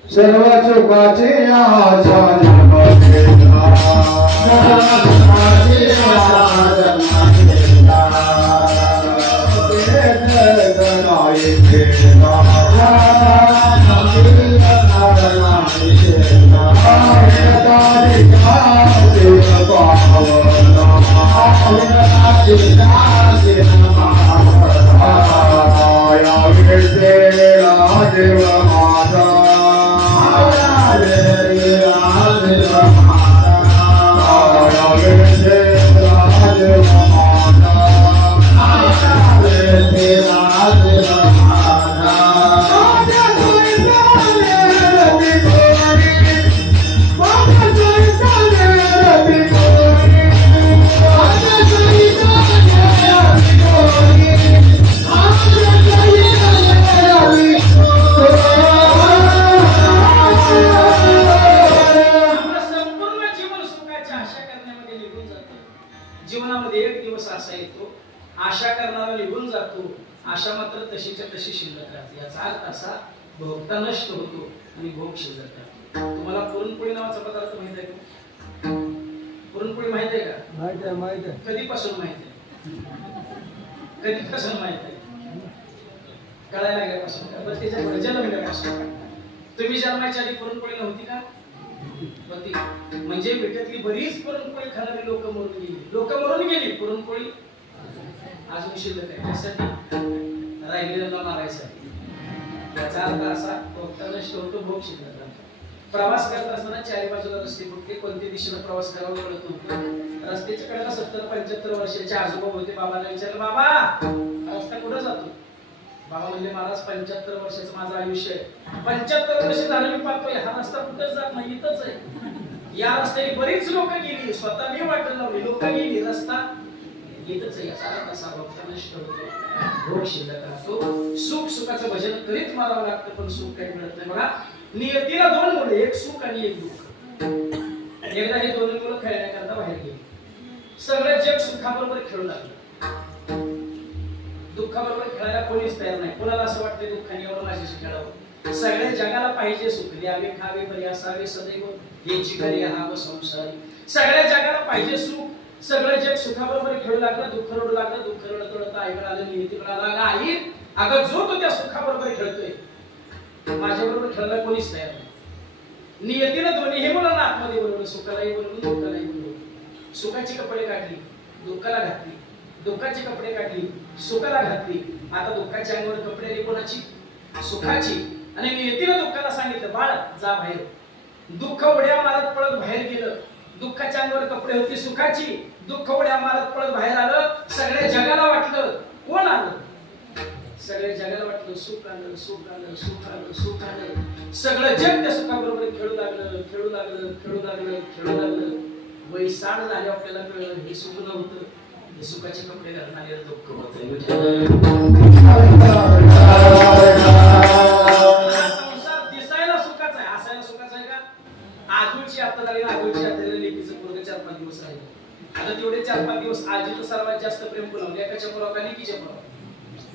सर्व सुखाची आशा जन्मते जीवनामध्ये एक दिवस असा येतो आशा करणारा निघून जातो, आशा मात्र तशीच्या तशी शिल्लक राहते. याचा अर्थ असा भोगता नष्ट होतो आणि भोग शिल्लक राहतो. तुम्हाला पुरणपोळी नावाचा पदार्थ माहित आहे का? पुरणपोळी माहित आहे का? माहित आहे, माहित आहे. कधीपासून माहित आहे? कधीपासून माहित आहे? कळायला लागल्यापासून का? बस त्याच्या जन्मल्यापासून. तुम्ही जन्माच्या आधी पुरणपोळी नव्हती का? होती. म्हणजे बेटातली बरीच पुरणपोळी खाणारी लोक मरून गेली. पुरणपोळी अजून शिल्लक आहे. त्यासाठी राहिलेला मारायसाठी. याचा अर्थ असा भोगता नष्ट होतो, भोग शिल्लक राहतो. प्रवास करत असताना चारी बाजूला रस्ते फुटले, कोणत्या दिशेने प्रवास करावा कळत नव्हतं. रस्त्याच्या कडेला 70-75 वर्षाचे आजोबा होते. बाबाला विचारलं, बाबा रस्ता कुठं जातो? बाबा म्हणले, महाराज 75 वर्षाचं माझं आयुष्य आहे. 75 वर्ष झालं मी पाहतोय हा रस्ता कुठंच जात नाही, इथंच आहे. या रस्त्याने बरीच लोक गेली, स्वतः मी वाटत लावली, लोक गेली, रस्ता इथंच आहे. याचा अर्थ असा भोगता नष्ट होतो, भोग शिल्लक राहतो. सुख सुखाचं भजन करीत मारावं लागतं, पण सुख काही मिळत नाही. बघा, नियतीला दोन मुलं, एक सुख आणि एक दुःख. एकदा हे दोन्ही मुलं खेळण्याकरता बाहेर गेली. सगळं जग सुखाबरोबर खेळू लागलं. दुःखाबरोबर खेळायला कोणीच तयार नाही. कोणाला असं वाटतं दुःखाने एवढं माझ्याशी खेळावं. सगळ्या जगाला पाहिजे सुख, द्यावे खावे बरे असावे सदैव याची घरी हाव संसारी. सगळ्या जगाला पाहिजे सुख. सगळं जग सुखाबरोबर खेळू लागलं, दुःख रडू लागलं. दुःख रडत रडत आईकडे आलं, नियतीकडे आला, आई अगं जो तो त्या सुखाबरोबर खेळतोय, माझ्याबरोबर खेळायला कोणीच तयार नाही. नियतीनं दोन्ही मुलांना आतमध्ये बोलवलं, सुखालाही बोलवलं, दुःखालाही बोलवलं. सुखाची कपडे काढली, दुःखाला घातली. दुःखाची कपडे काढली, सुखाला घातली. आता दुःखाच्या अंगावर कपडे आली कोणाची? सुखाची. आणि नियतीनं दुःखाला सांगितलं, बाळ जा बाहेर. दुःख उड्या मारत पळत बाहेर गेलं. दुःखाच्या अंगावर कपडे होती सुखाची. दुःख उड्या मारत पळत बाहेर आलं. सगळ्या जगाला वाटलं कोण आलं? सगळ्या जगाला वाटलं सुख आलं, सुख आलं, सुख आलं, सुख आलं. सगळं जग त्या सुखाबरोबर खेळू लागलं, खेळू लागलं, खेळू लागलं, खेळू लागलं. वय 60 झाले आपल्याला कळलं हे सुख नव्हतं, हे सुखाचे कपडे घालणारे दुःख होतं. संसार दिसायला सुखाचा आहे, असायला सुखाचा आहे का? आजूची आता झाली, आजूची आता लेकीचं पोरगं 4-5 दिवस राहिले. आता तेवढे 4-5 दिवस आजीचं सर्वात जास्त प्रेम कोणावर? एकाच्या पोरावर का लेकीच्या पोरावर?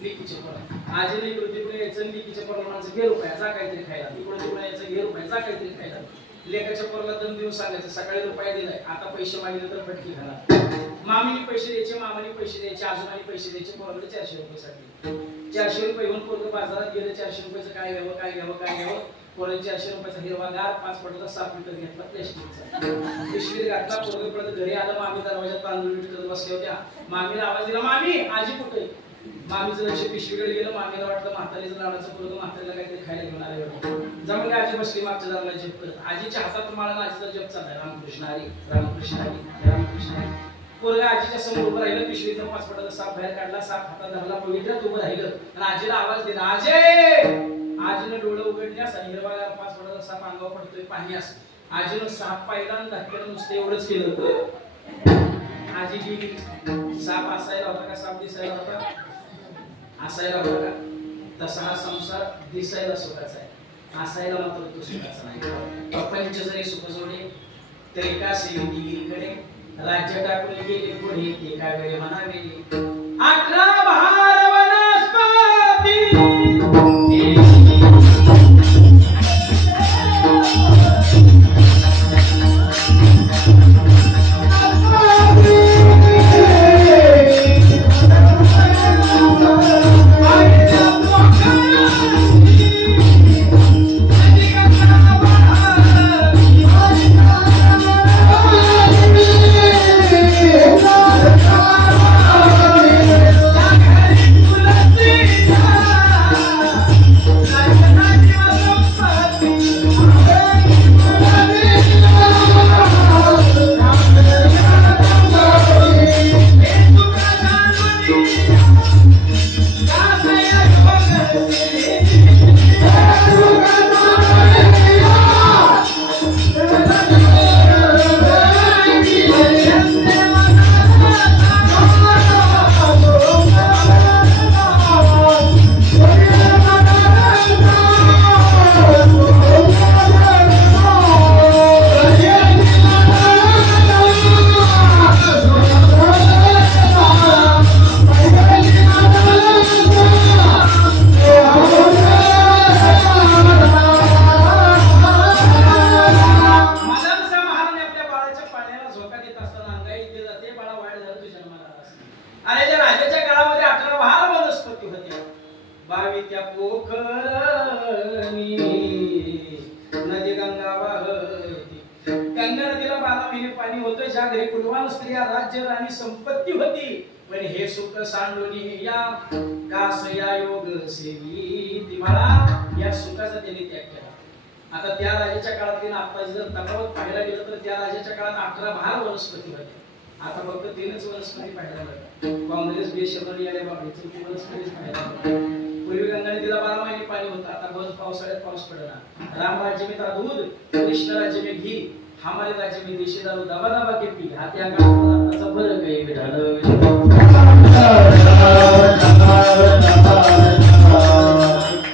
लेकीच्या पोरावर. आजीने इकडे तिकडे यायचं, लेकीच्या पोराला म्हणायचं घे रुपया जा काहीतरी खायला. इकडे तिकडे यायचं, घे रुपया जा काहीतरी खायला. लेकाच्या पोराला दम देऊन सांगायचं सकाळी रुपया दिलाय, आता पैसे मागितले तर फटकी खाणार. मामीने पैसे द्यायचे, मामाने पैसे द्यायचे, आजोबाने पैसे द्यायचे पोराकडे 400 रुपयासाठी. 400 रुपये घेऊन पोरगं बाजारात गेलं. 400 रुपयाचं काय घ्यावं, काय घ्यावं, काय घ्यावं. पोराने 400 रुपयाचा हिरवागार 5 पटाचा 7 लिटर घेतला प्लॅस्टिकचा. पिशवीत घातला. पोरगं पडत घरी आलं. मामी दरवाजात तांदूळ करत बसल्या होत्या. मामीला आवाज दिला, मामी आजी कुठे? मामीचं लक्ष पिशवीकडे गेलं. मामीला वाटलं म्हातारीचं लाडाचं पोरगं म्हातारीला काहीतरी खायला घेऊन आलं. जमून आजी बसली मागच्या दाराला जप करत. आजीच्या हातात माळा आजीचा जप चाललाय. रामकृष्ण हरी रामकृष्ण हरी रामकृष्ण हरी. पोरगा आजीच्या समोर उभं राहिलं. पिशवीचा पाचपटाचा साप बाहेर काढला. साप हातात धरला. पवित्रात उभं राहिलं आणि आजीला आवाज दिला, आजे. आजीने डोळे उघडल्यास आणि हिरवागार पाचपटाचा साप अंगावर पडतोय पाहण्यास आजीनं साप पाहिला आणि धक्क्यानं नुसतं एवढंच केलं होतं. आजी गेली. साप असायला होता का? साप दिसायला होता? असायला होता का? तसा हा संसार दिसायला सुखाचा आहे, असायला मात्र तो सुखाचा नाही. प्रपंच जरी सुख जोडे तरी का सेवितीगिरीकडे राज्य टाकून गेले पुढे एका वेळी म्हणावे 11 बहार वनस्पती. आता त्या राजाच्या काळात आता जर तफावत पाहायला गेलं तर त्या राजाच्या काळात 11 बहार वनस्पती होत्या. आता फक्त 3च वनस्पती पाहायला मिळतात. काँग्रेस बेशमनी आल्या बाबतीत वनस्पतीच पाहायला मिळतात. पूर्वी गंगा नदीला 12 महिने पाणी होतं. आता बस पावसाळ्यात पाऊस पडला. राम राज्य में था दूध, कृष्ण राज्य में घी, हमारे राज्य में देशी दारू दबा दबा के पी. हा त्या काळात आताचा फरक आहे.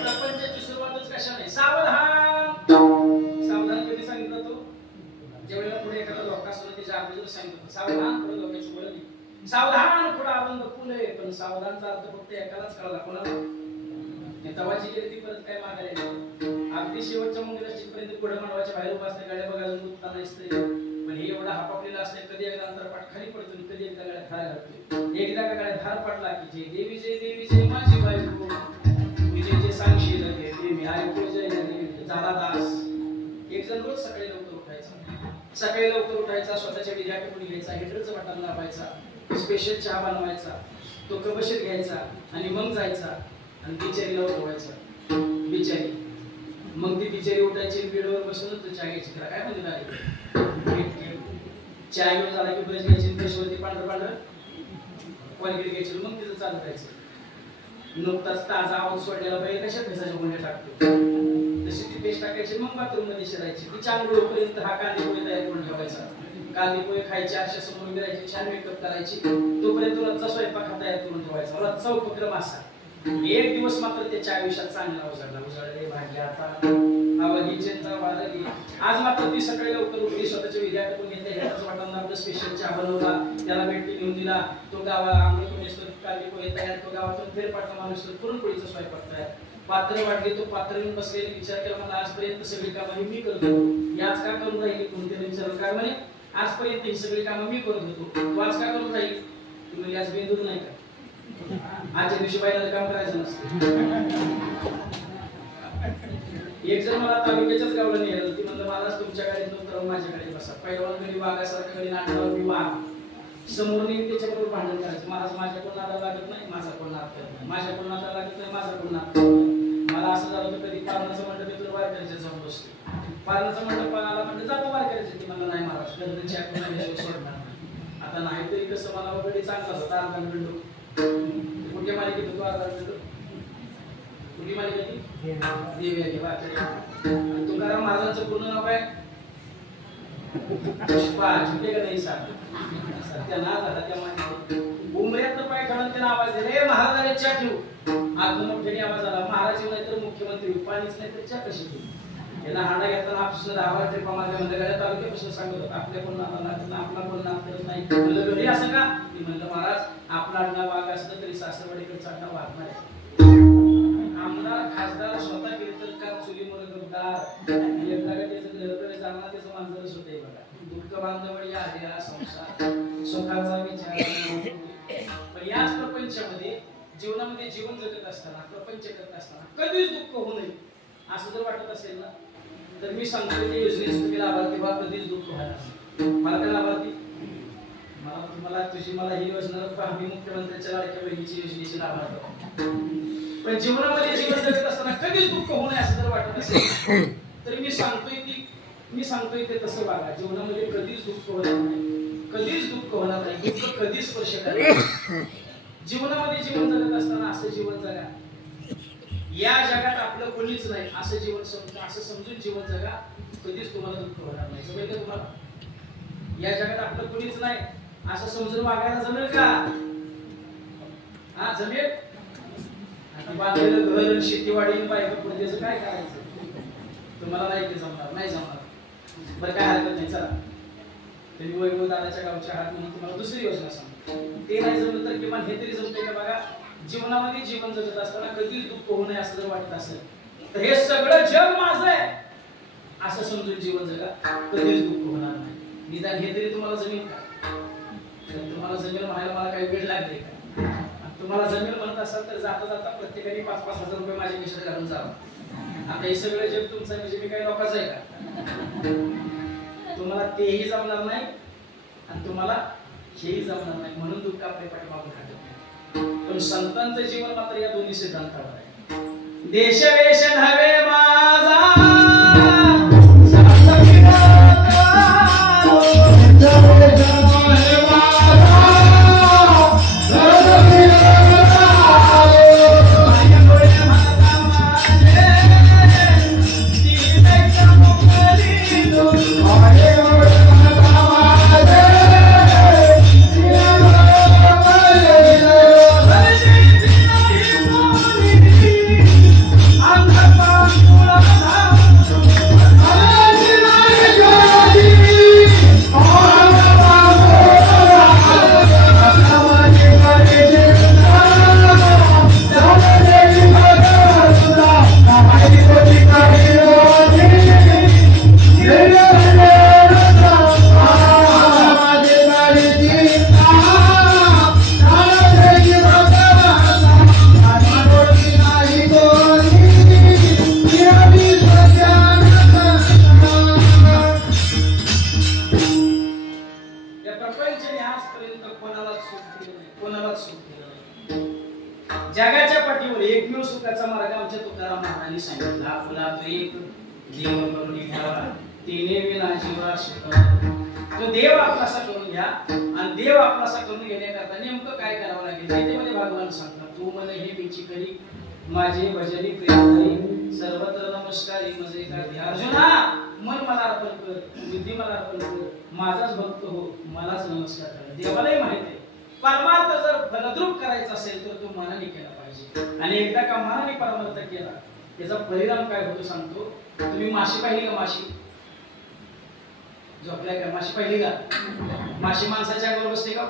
प्रपंचाची सुरुवातच कशाने? सावधान. सावधान कधी सांगितलं तो? ज्यावेळेला पुढे एखादा धोका असतो त्याच्या अगोदर सांगितलं सावधान. पुढे धोक्याची बोल नाही. सावधान पुढे आनंद फुले. पण सावधानचा अर्थ फक्त एकालाच कळला. कोणाला? तवाची गेली ती परत काय मागायला येईल. अगदी शेवटच्या मंदिरात जिथपर्यंत पुढे मांडवाच्या बाहेर उभा असते गाड्या बघा अजून उत्ताना दिसते. पण हे एवढा हापापलेला असते. कधी एकदा अंतरपाठ खाली पडतो, कधी एकदा गाड्यात धार घालतो. एकदा का गाड्यात धार पडला की जय देवी जय माझी बायको विजय जे सांगशील ते मी ऐकू जय झाला दास. एक जण रोज सकाळी लवकर उठायचा. सकाळी लवकर उठायचा, स्वतःच्या विद्यार्थी घ्यायचा, हिटरचं बटन दाबायचा, स्पेशल चहा बनवायचा, तो कबशीत घ्यायचा आणि मग जायचा आणि बिचारीला उठवायचा. बिचारी मग ती बिचारी उठायची, बेडवर बसूनच तो चहा घ्यायची. त्याला काय म्हणते? चहा घेऊन झाला की ब्रश घ्यायची, ब्रशवरती पांढरं क्वालिटी घ्यायची, मग तिथं चालू करायचं. नुकताच ताजा आवाज सोडलेला बाई कशा भेसाच्या गुन्हे टाकतो तशी ती पेस्ट टाकायची. मग बाथरूम मध्ये शिरायची. ती छान होईपर्यंत हा कांदे पोहे तयार करून ठेवायचा. कांदे पोहे खायचे, अशा समोर मिळायचे, छान मेकअप करायची. तोपर्यंत रोजचा स्वयंपाक हा तयार करून ठेवायचा. रोजचा उपक्रम असा. एक दिवस मात्र त्याच्या आयुष्यात चांगला उजाडले भाग्य आता आवगी चिंता वादगी. आज मात्र ती सकाळी लवकर उठली, स्वतःच्या विद्यार्थ्यातून घेतले, ह्याचं वाटण आपलं स्पेशल चहा बनवला, त्याला भेटी घेऊन दिला. तो गावा आंघोळ कांदे पोहे तयार, तो गावातून फेरपाटला माणूस पुरणपोळीचा स्वयंपाक तयार. पात्र वाढले, तो पात्र येऊन बसलेले विचार केला, मला आजपर्यंत सगळी कामं मी करत होतो, आज का करून राहिली? कोणत्याने विचारलं काय म्हणे, आजपर्यंत ही सगळी कामं मी करत होतो, तू आज का करून राहिली? ती म्हणजे आज बेंदूर नाही का? आजच्या दिवशी बाईला काम करायचं नसतं. एक जण मला तालुक्याच्याच गावाला नेलं. ती म्हणलं मला तुमच्या गाडीत नव्हतं, माझ्या गाडीत बसा. पहिलवान गडी वाघासारखं गडी नाटकावर मी वाघ. समोर येऊन त्याच्याबरोबर भांडण करायचं. महाराज माझ्या कोण नादाला लागत नाही, माझा कोण नाद करत नाही, माझ्या कोण नादाला लागत नाही, माझा कोण नाद करत नाही. मला असं झालं होतं कधी पारणाचं मंडप येतो वारकऱ्याच्या जाऊन बसतो. पारणाचं मंडप आला म्हणजे जातो वारकऱ्याच्या. ती मला नाही महाराज गर्दीच्या आठवण सोडणार नाही. आता नाही तरी कसं मला वगैरे चांगला होता अर्धा मिळतो. कुठे मालिकेत होतो अर्धा मिळतो. कुठली मालिका ती देवी आहे वारकरी. तुकाराम महाराजांचं पूर्ण नाव काय? पुष्पा झुके का नाही साथ सत्यानाश झाला त्या माणसाला. उमऱ्यातनं पाय ठेवून त्याने आवाज दिला, ए महाराजांनी चहा ठेवू. आतून मोठ्याने आवाज आला, महाराज नाही तर मुख्यमंत्री पाणीच नाही तर चहा कशी ठेवू. त्याला हांडा घेताना आपसून 10 बारा ट्रिपा मारल्या. म्हणजे गड्या तालुक्यापासून सांगत होता आपल्या कोण नादाला आपला कोण नाद करत नाही. म्हणलं घरी असं का? मी म्हणलं महाराज आपला आडनाव वाघ असलं तरी सासरवाडीकडचं आडनाव वाघणार आहे. आमदार खासदार स्वतः केले तर का चुलीमुळे गमदार एकदा त्याचं घरकडे जाणार त्याचं मांजरच होते बघा. दुःख बांधवडी आहे हा संसार सुखाचा विचार. पण याच प्रपंचामध्ये जीवनामध्ये जीवन जगत असताना प्रपंच करत असताना कधीच दुःख होऊ नये असं जर वाटत असेल ना तर मी सांगतो त्या योजनेची तुम्ही लाभार्थी व्हा. कधीच दुःख व्हायला मला काय लाभार्थी मला तुझी मला ही योजना मी मुख्यमंत्र्यांच्या लाडक्या बहिणीची योजनेची लाभार्थी. पण जीवनामध्ये जीवन जगत असताना कधीच दुःख होऊ नये असं जर वाटत असेल तर मी सांगतोय ते तसं वागा. जीवनामध्ये कधीच दुःख होणार नाही, कधीच दुःख होणार नाही, दुःख कधीच स्पर्श करणार. जीवनामध्ये जीवन जगत असताना असं जीवन जगा, या जगात आपलं कोणीच नाही असं जीवन असं समजून जीवन जगा. कधीच तुम्हाला दुःख होणार नाही. जमेल का तुम्हाला? या जगात आपलं कोणीच नाही असं समजून वागायला जमेल का? हा जमेल? बांधलेलं घर शेतीवाडी बायका पुढे त्याचं काय करायचं? तुम्हाला नाही ते जमणार, नाही जमणार. बरं काय हरकत नाही, चला तुम्ही वैभव दादाच्या गावच्या आहात म्हणून तुम्हाला दुसरी योजना सांगतो. ते नाही जमलं तर किमान हे तरी जमतंय का बघा. जीवनामध्ये जीवन जगत असताना कधीच दुःख होऊ नये असं जर वाटत असेल तर हे सगळं जग माझं आहे असं समजून जीवन जगा. कधीच दुःख होणार नाही. निदान हे तरी तुम्हाला जमेल का? तुम्हाला जमेल म्हणायला मला काही वेळ लागले का? तुम्हाला जमेल म्हणत असाल तर जाता जाता प्रत्येकाने 5-5 हजार रुपये माझ्या खिशात घालून जावं. आता हे सगळं जग तुमचं म्हणजे मी काही लोकांचं आहे का? तुम्हाला तेही जमणार नाही आणि तुम्हाला हेही जमणार नाही म्हणून दुःख आपल्या पाठीमागून काढत नाही. पण संतांचं जीवन मात्र या दोन्ही सिद्धांतावर आहे. देश वेश नव्हे माझा जगाच्या पाठीवर एकमेव सुखाचा मार्ग आमच्या तुकाराम महाराजांनी सांगितला. फुला तो एक देव करून घ्यावा तिने विना जीवा सुख. तो देव आपलासा करून घ्या आणि देव आपलासा करून घेण्याकरता नेमकं काय करावं लागेल त्यामध्ये भगवान सांगतात. तू मन हे बीची करी माझे भजनी प्रेम सर्वत्र नमस्कारी मजे करते. अर्जुना मन मला अर्पण कर, बुद्धी मला अर्पण कर, माझाच भक्त हो, मलाच नमस्कार कर. देवालाही माहिती आहे परमार्थ जर फलद्रूप करायचा असेल तर तो मनाने केला पाहिजे. आणि एकदा का मनाने परमार्थ केला त्याचा परिणाम काय होतो सांगतो. तुम्ही माशी पाहिली का? माशी झोपलाय का? माशी पाहिली का? माशी माणसाच्या अंगावर बसते का?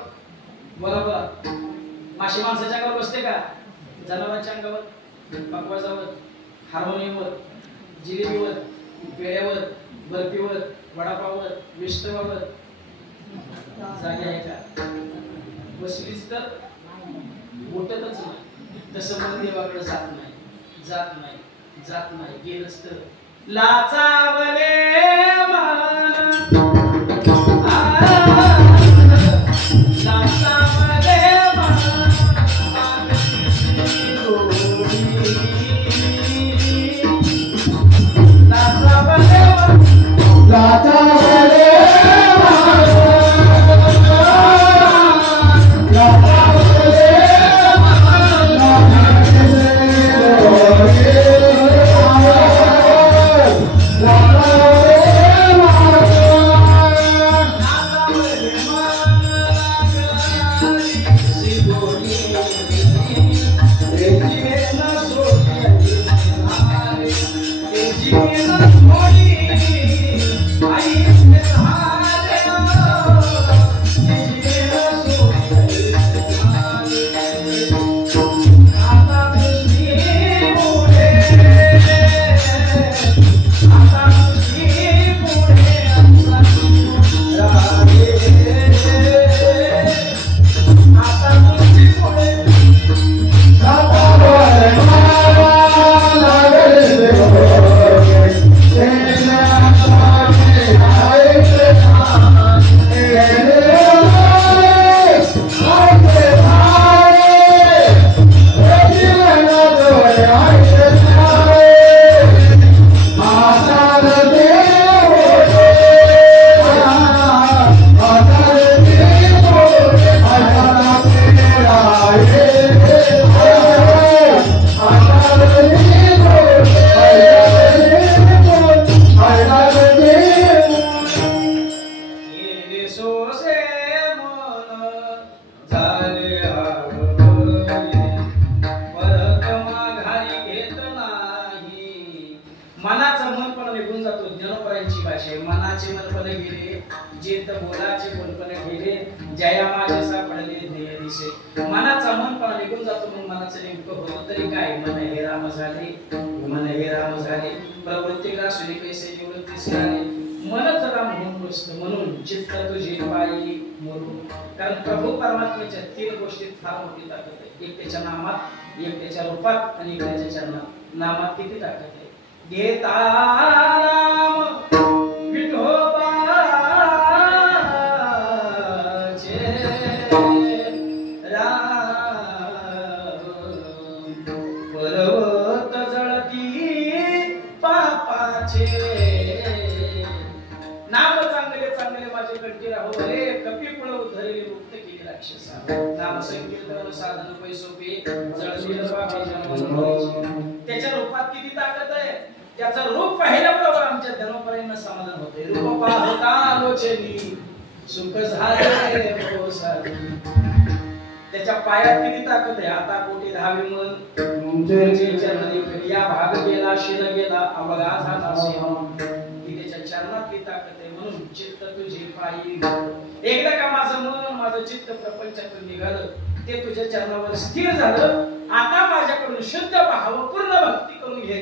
बोला बोला. माशी माणसाच्या अंगावर बसते का? जनावरांच्या अंगावर, पकवाजावर, हार्मोनियमवर, जिलेबीवर, पेड्यावर, बर्फीवर, वडापाववर, विष्टवावर जागे आहे का? बसलीच तर बोटतच नाही. तसं मन देवाकडे जात नाही, जात नाही, जात नाही. गेलंच तर लाचावले मन मन झाले आवळे, परत माघारी घेत नाही. मनाचं मन पण निघून जातो. ज्ञानोबरांची भाषा आहे. मनाचे मनपणे गेले जेत बोलाचे मनपणे गेले, जया माझे सापडले ध्येय दिसे. मनाचा मनपणा निघून जातो. मग मनाचं नेमकं होतं तरी काय? मन हे राम झाले, मन हे राम झाले, प्रवृत्ती ग्रासुनी कैसे निवृत्ती झाले. मनच राम होऊन बसतं. म्हणून चित्त तुझे पायी मोरू. कारण प्रभू परमात्म्याच्या 3 गोष्टीत फार मोठी ताकद आहे. एक त्याच्या नामात, एक त्याच्या रूपात आणि एक त्याच्या नामात. किती ताकद आहे? घेता नाम विठोबाचे राम, पर्वत जळती पापाचे. नाम चांगले चांगले माझे कंठी राहो रे, कपीकुळ उधरले मुक्त केली राक्षसा. नाम संकीर्तन साधन पैसोपे जळतील पापे जन्म. त्याच्या रूपात किती ताकद आहे? त्याचं रूप पाहिल्याबरोबर आमच्या धर्मपरायणांना समाधान होते. रूप पाहता लोचनी सुख झाले मोसारी. त्याच्या पायात किती ताकद आहे? आता कोटी धावी मन या भाग गेला शिर गेला अवघा झाला सेवा. त्याच्या चरणातली ताकद आहे. म्हणून चित्त तुझे पायी. एकदा का माझं मन माझं चित्त प्रपंचातून निघालं, ते तुझ्या चरणावर स्थिर झालं. आता माझ्याकडून शुद्ध भाव पूर्ण भक्ती करून घे.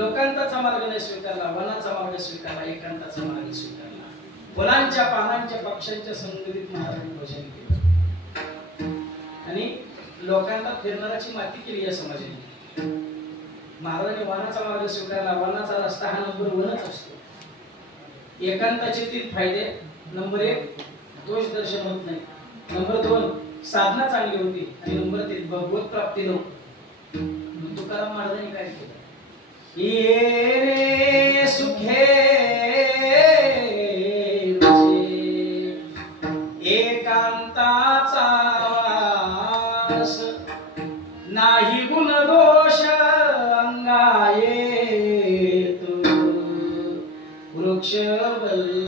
लोकांचा मार्ग नाही स्वीकारला, वनाचा मार्ग स्वीकारला, एकांताचा मार्ग स्वीकारला. फुलांच्या पानांच्या पक्ष्यांच्या संगतीत महाराजांनी भजन केलं आणि लोकांना फिरणाराची माती केली या समाजाने. महाराजांनी वनाचा मार्ग स्वीकारला. वनाचा रस्ता हा नंबर 1च असतो. एकांताचे 3 फायदे. नंबर 1 दोष दर्शन होत नाही. नंबर 2 साधना चांगली होती आणि नंबर 3 भगवत प्राप्ती नव्हती. तुकाराम महाराजांनी काय केलं? येणे सुखे एकांताचा वास